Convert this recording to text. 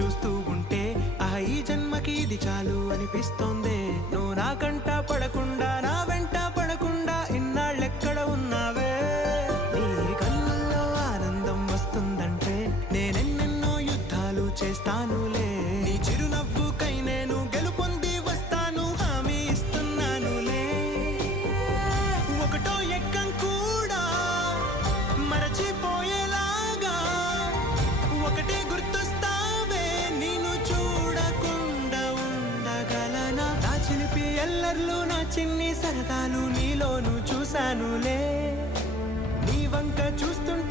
చూస్తూ ఉంటే ఈ జన్మకి ఇది చాలు అనిపిస్తోంది. నువ్వు నా కంట పడకుండా నా వెంట పడకుండా ఇన్నాళ్ళెక్కడ ఉన్నావే. నీ కళ్ళల్లో ఆనందం వస్తుందంటే నేనెన్నెన్నో యుద్ధాలు చేస్తానులే. నీ చిరునవ్వుకై నేను గెలుపొంది వస్తాను హామీ ఇస్తున్నానులే. ఒకటో ఎక్కం కూడా మరచిపోయేలాగా ఒకటే గుర్తొస్తావే. నేను చూడకుండా ఉండగలనా? నా చిలిపి ఎల్లర్లు నా చిన్ని సరదాలు నీలోను చూశానులే. నీ వంక చూస్తుంటే